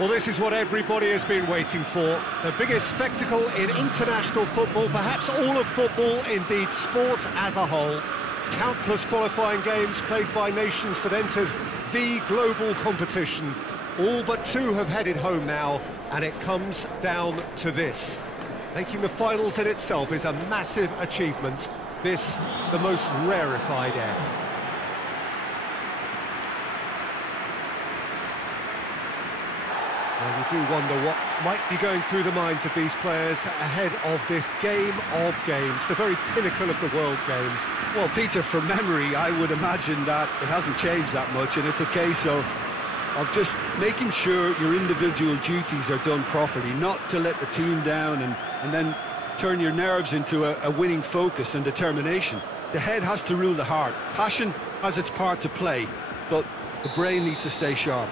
Well, this is what everybody has been waiting for. The biggest spectacle in international football, perhaps all of football, indeed sport as a whole. Countless qualifying games played by nations that entered the global competition. All but two have headed home now, and it comes down to this. Making the finals in itself is a massive achievement. This, the most rarefied air. Well, you do wonder what might be going through the minds of these players ahead of this game of games, the very pinnacle of the world game. Well, Peter, from memory, I would imagine that it hasn't changed that much, and it's a case of just making sure your individual duties are done properly, not to let the team down and then turn your nerves into a winning focus and determination. The head has to rule the heart. Passion has its part to play, but the brain needs to stay sharp.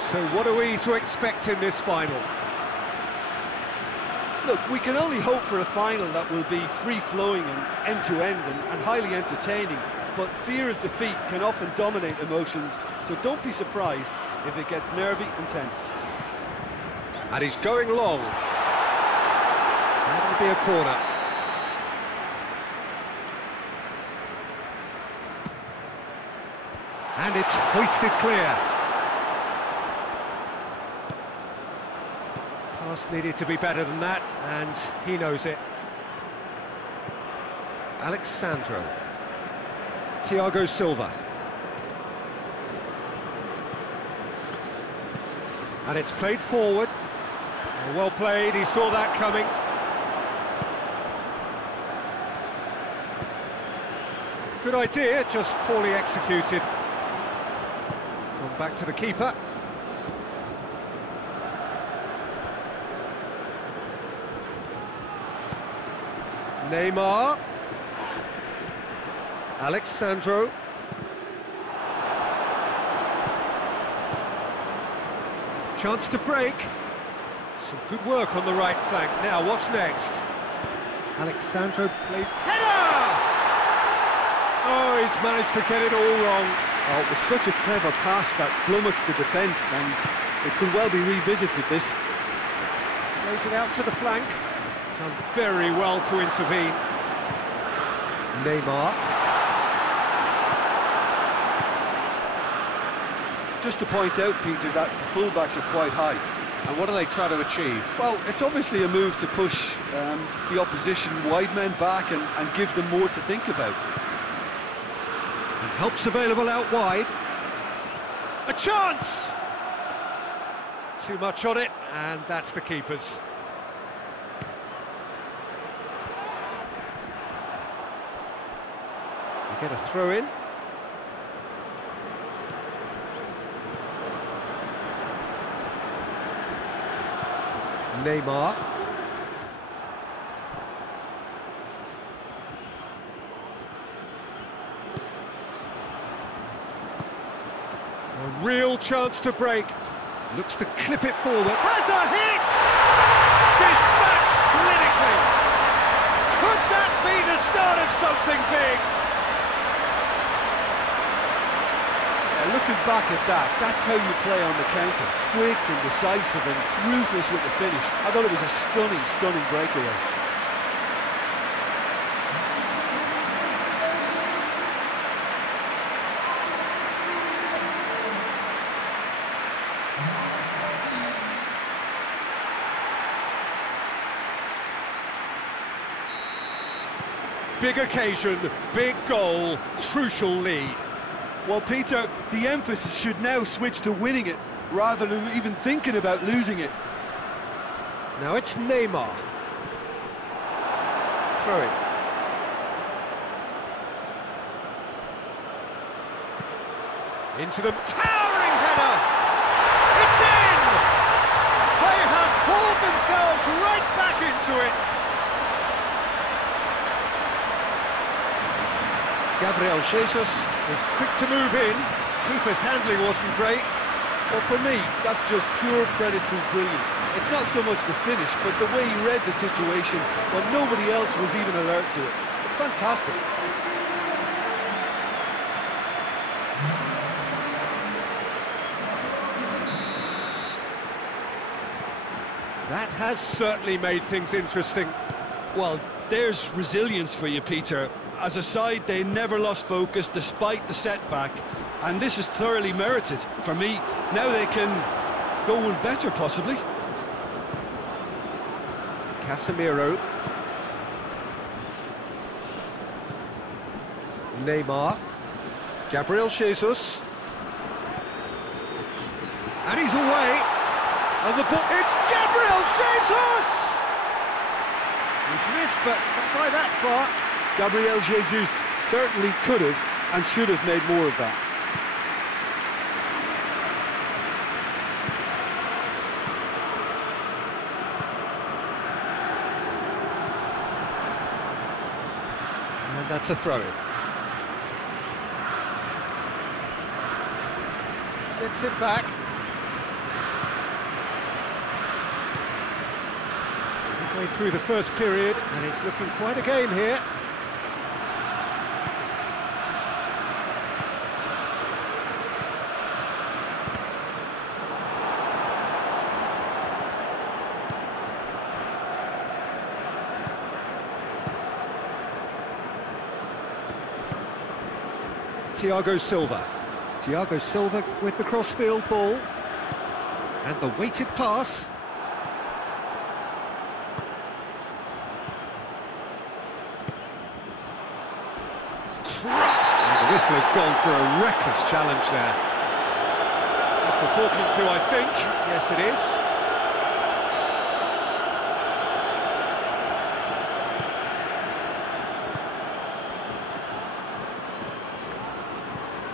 So what are we to expect in this final? Look, we can only hope for a final that will be free-flowing and end-to-end and highly entertaining, but fear of defeat can often dominate emotions, so don't be surprised if it gets nervy and tense. And he's going long. That'll be a corner. And it's hoisted clear. Pass needed to be better than that, and he knows it. Alexandro. Thiago Silva. And it's played forward. Well played, he saw that coming. Good idea, just poorly executed. Gone back to the keeper. Neymar. Alexandro. Chance to break. Some good work on the right flank. Now, what's next? Alexandro plays... Header! Oh, he's managed to get it all wrong. Oh, it was such a clever pass that flummoxed the defence, and it could well be revisited, this. Plays it out to the flank. Done very well to intervene. Neymar. Just to point out, Peter, that the fullbacks are quite high. And what do they try to achieve? Well, it's obviously a move to push the opposition wide men back and give them more to think about. And help's available out wide. A chance! Too much on it, and that's the keeper's. Get a throw in. Neymar. A real chance to break. Looks to clip it forward. Has a hit! Dispatched clinically. Could that be the start of something big? Looking back at that, that's how you play on the counter. Quick and decisive and ruthless with the finish. I thought it was a stunning, stunning breakaway. Big occasion, big goal, crucial lead. Well, Peter, the emphasis should now switch to winning it, rather than even thinking about losing it. Now it's Neymar. Throw it. Into the towering header! It's in! They have hauled themselves right back into it! Gabriel Jesus was quick to move in. Keeper's handling wasn't great. Well, for me, that's just pure predatory brilliance. It's not so much the finish, but the way he read the situation when nobody else was even alert to it. It's fantastic. That has certainly made things interesting. Well, there's resilience for you, Peter. As a side, they never lost focus despite the setback, and this is thoroughly merited. For me, now they can go one better, possibly. Casemiro. Neymar. Gabriel Jesus. And he's away. And the ball... It's Gabriel Jesus! He's missed, but not by that far. Gabriel Jesus certainly could have and should have made more of that. And that's a throw-in. Gets it back. Halfway through the first period, and it's looking quite a game here. Thiago Silva. Thiago Silva with the crossfield ball. And the weighted pass. And the whistle has gone for a reckless challenge there. Just the talking to, I think. Yes, it is.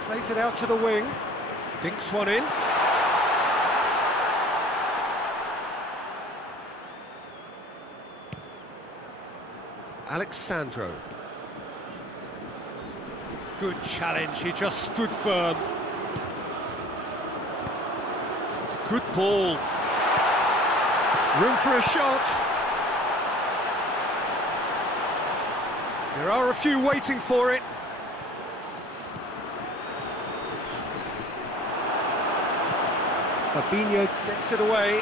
Plays it out to the wing, dinks one in. Alexandro. Good challenge, he just stood firm. Good ball. Room for a shot. There are a few waiting for it. Fabinho gets it away.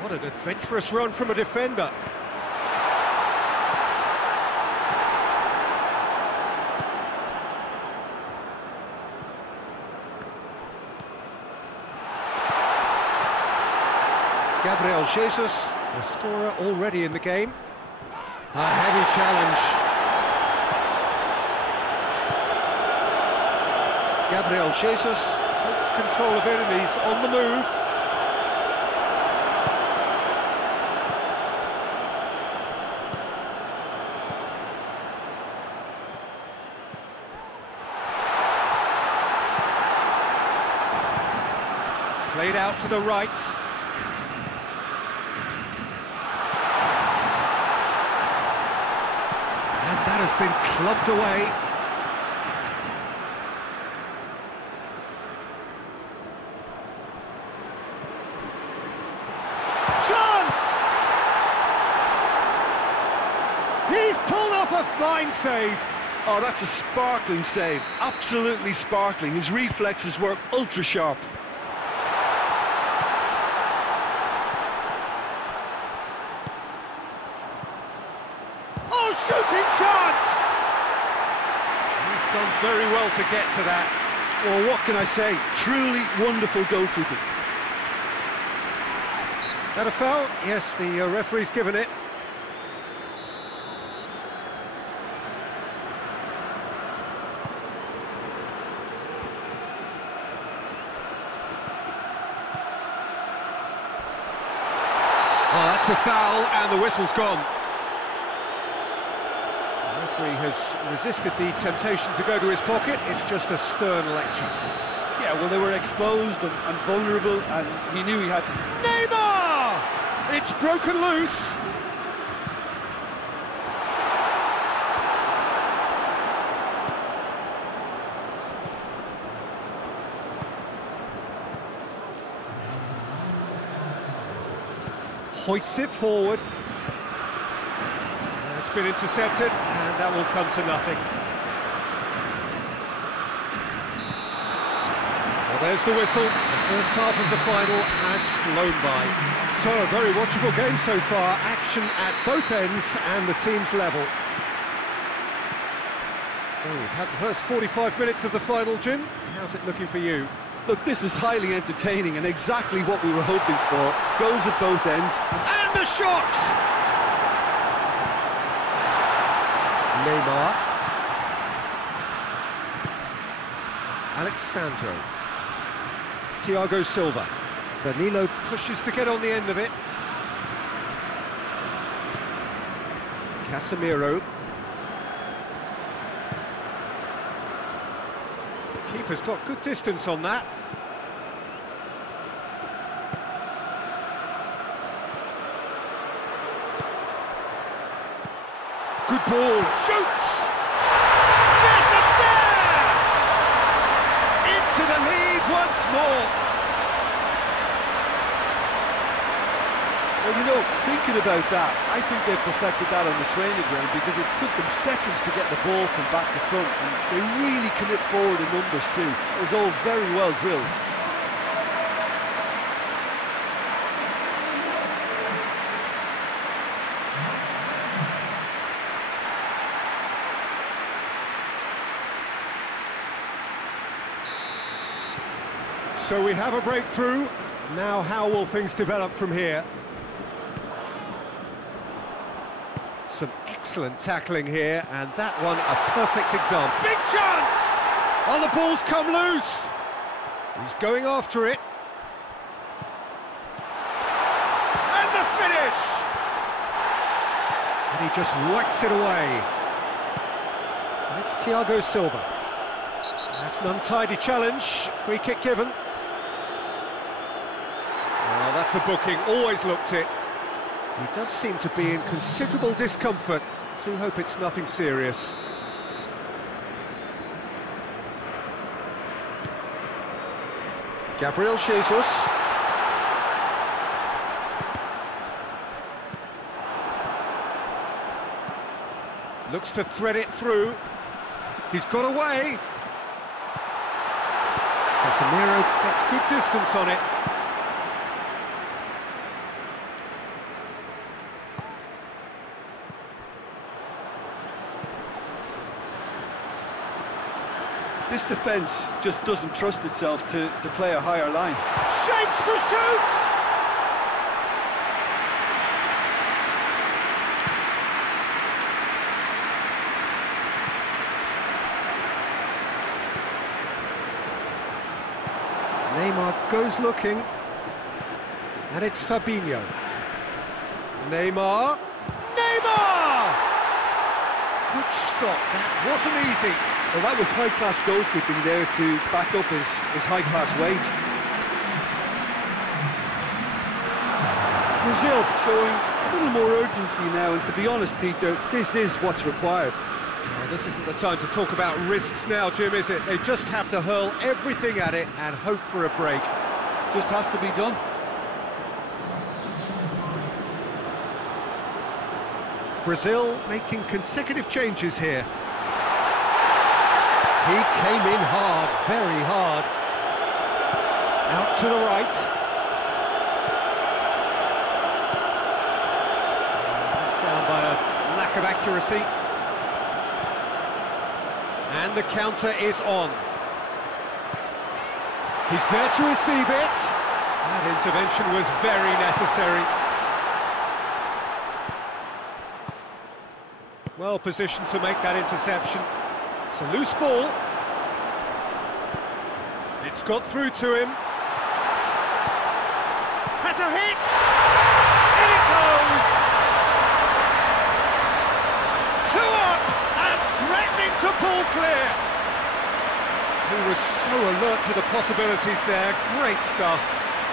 What an adventurous run from a defender. Gabriel Jesus, the scorer already in the game. A heavy challenge. Gabriel Jesus takes control of enemies on the move. Played out to the right. That has been clubbed away. Chance! He's pulled off a fine save. Oh, that's a sparkling save. Absolutely sparkling. His reflexes were ultra sharp. Shooting chance! He's done very well to get to that. Well, what can I say? Truly wonderful goalkeeping. That a foul? Yes, the referee's given it. Oh, that's a foul, and the whistle's gone. The referee has resisted the temptation to go to his pocket. It's just a stern lecture. Yeah, well, they were exposed and vulnerable, and he knew he had to... Neymar! It's broken loose. hoists it forward. It's been intercepted, and that will come to nothing. Well, there's the whistle. The first half of the final has flown by. So, a very watchable game so far. Action at both ends and the team's level. So, we've had the first 45 minutes of the final, Jim. How's it looking for you? Look, this is highly entertaining and exactly what we were hoping for. Goals at both ends. And the shot! Neymar. Alexandro. Thiago Silva. Danilo pushes to get on the end of it. Casemiro. Keeper's got good distance on that. Good ball. Shoots! Yes, it's there! Into the lead once more. Well, you know, thinking about that, I think they've perfected that on the training ground because it took them seconds to get the ball from back to front, and they really commit forward in numbers too. It was all very well drilled. So we have a breakthrough. Now how will things develop from here? Some excellent tackling here, and that one a perfect example. Big chance! Oh, the ball's come loose. He's going after it. And the finish! And he just whacks it away. And it's Thiago Silva. That's an untidy challenge. Free kick given. Oh, that's a booking. Always looked it. He does seem to be in considerable discomfort. Do hope it's nothing serious. Gabriel Jesus. Looks to thread it through. He's got away. Casemiro gets good distance on it. This defence just doesn't trust itself to play a higher line. Shapes to shoot! Neymar goes looking, and it's Fabinho. Neymar! Neymar! Good stop, that wasn't easy. Well, that was high-class goalkeeping there to back up his high-class weight. Brazil showing a little more urgency now, and to be honest, Peter, this is what's required. Well, this isn't the time to talk about risks now, Jim, is it? They just have to hurl everything at it and hope for a break. Just has to be done. Brazil making consecutive changes here. He came in hard, very hard. Out to the right. Down by a lack of accuracy. And the counter is on. He's there to receive it. That intervention was very necessary. Well positioned to make that interception. It's a loose ball. It's got through to him. Has a hit! In it goes! 2 up and threatening to pull clear. He was so alert to the possibilities there. Great stuff.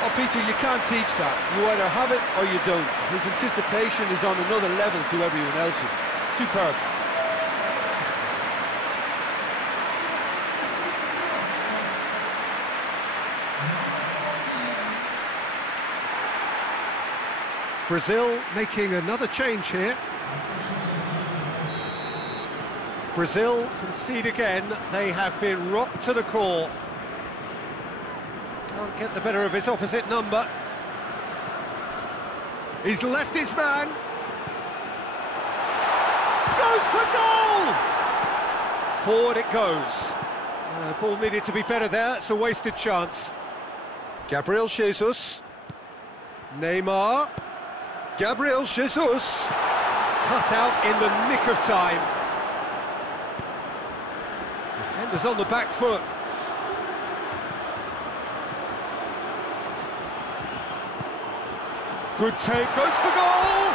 Oh, Peter, you can't teach that. You either have it or you don't. His anticipation is on another level to everyone else's. Superb. Brazil making another change here. Brazil concede again. They have been rocked to the core. Can't get the better of his opposite number. He's left his man. Goes for goal! Forward it goes. Ball needed to be better there. It's a wasted chance. Gabriel Jesus. Neymar. Gabriel Jesus. Cut out in the nick of time. Defenders on the back foot. Good take, goes for goal!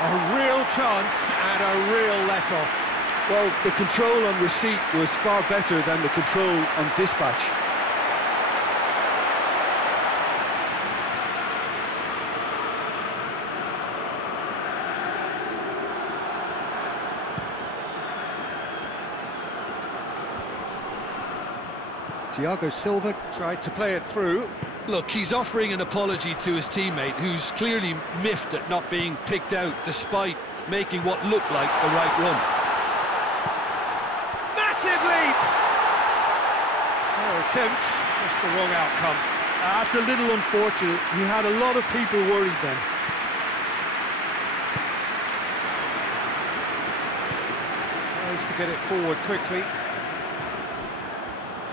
A real chance and a real let-off. Well, the control on receipt was far better than the control on dispatch. Thiago Silva tried to play it through. Look, he's offering an apology to his teammate, who's clearly miffed at not being picked out despite making what looked like the right run. Massive leap! Fair attempt, just the wrong outcome. That's a little unfortunate. He had a lot of people worried then. Tries to get it forward quickly.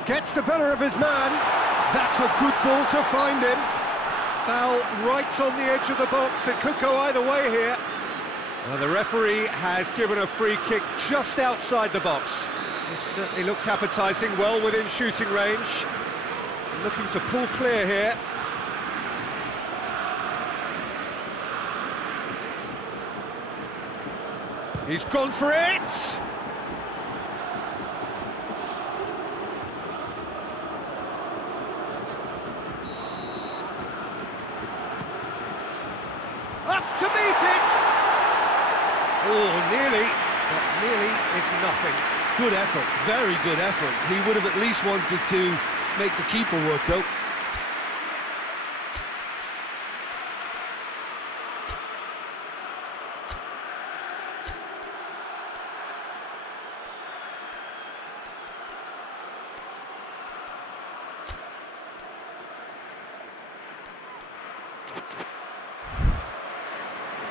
Gets the better of his man. That's a good ball to find him. Foul right on the edge of the box. It could go either way here. Well, the referee has given a free kick just outside the box. This certainly looks appetising, well within shooting range. Looking to pull clear here. He's gone for it! Up to meet it! Oh, nearly, but nearly is nothing. Good effort, very good effort. He would have at least wanted to make the keeper work, though.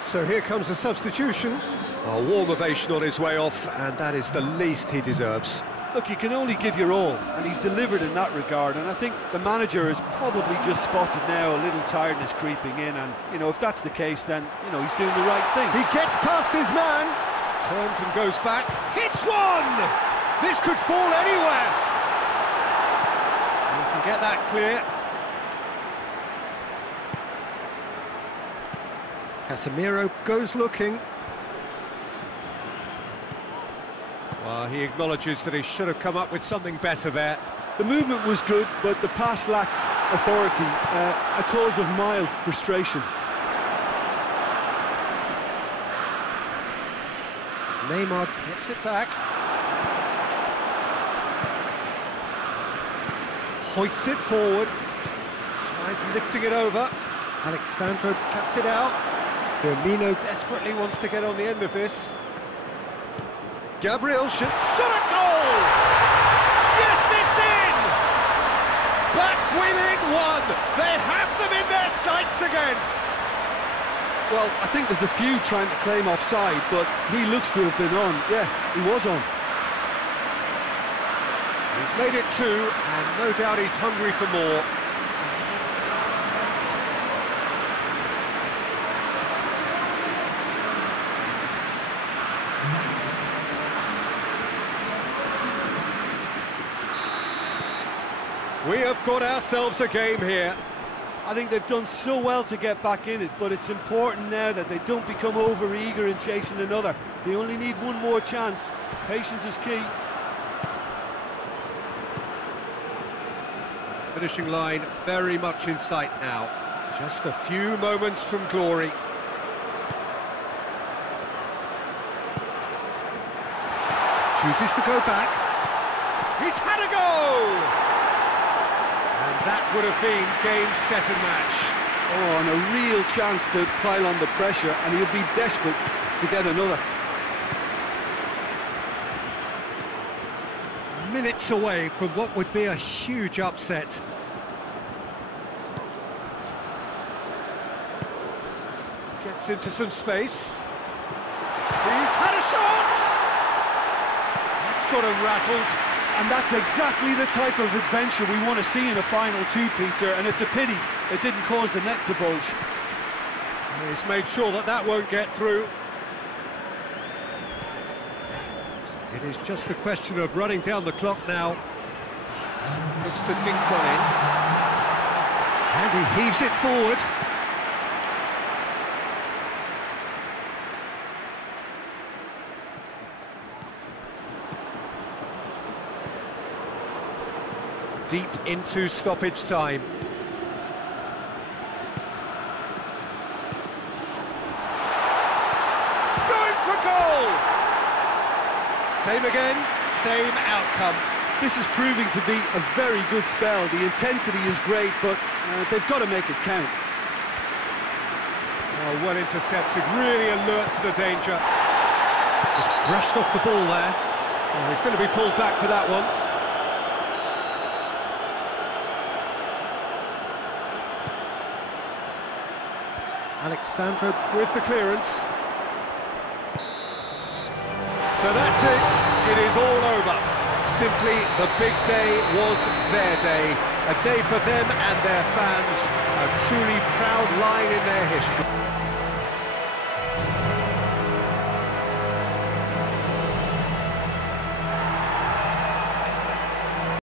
So here comes the substitution. A warm ovation on his way off, and that is the least he deserves. Look, you can only give your all, and he's delivered in that regard, and I think the manager has probably just spotted now a little tiredness creeping in, and, you know, if that's the case, then, you know, he's doing the right thing. He gets past his man, turns and goes back, hits one! This could fall anywhere! You can get that clear. Casemiro goes looking. Well, he acknowledges that he should have come up with something better there. The movement was good, but the pass lacked authority, a cause of mild frustration. Neymar gets it back. Hoists it forward. Tries lifting it over. Alexandro cuts it out. Firmino desperately wants to get on the end of this. Gabriel shot a goal! Yes, it's in! Back within one! They have them in their sights again! Well, I think there's a few trying to claim offside, but he looks to have been on. Yeah, he was on. He's made it two, and no doubt he's hungry for more. We have got ourselves a game here. I think they've done so well to get back in it, but it's important now that they don't become over-eager in chasing another. They only need one more chance. Patience is key. Finishing line very much in sight now. Just a few moments from glory. Chooses to go back. He's had a go! And that would have been game, set and match. Oh, and a real chance to pile on the pressure, and he'll be desperate to get another. Minutes away from what would be a huge upset. Gets into some space. He's had a shot! That's got him rattled. And that's exactly the type of adventure we want to see in a final two, Peter, and it's a pity it didn't cause the net to bulge. He's made sure that that won't get through. It is just a question of running down the clock now. Looks to dink one in. And he heaves it forward. Deep into stoppage time. Going for goal! Same again, same outcome. This is proving to be a very good spell. The intensity is great, but they've got to make it count. Oh, well intercepted, really alert to the danger. Just brushed off the ball there. Oh, he's going to be pulled back for that one. Alexandra with the clearance. So that's it, it is all over. Simply, the big day was their day. A day for them and their fans, a truly proud line in their history.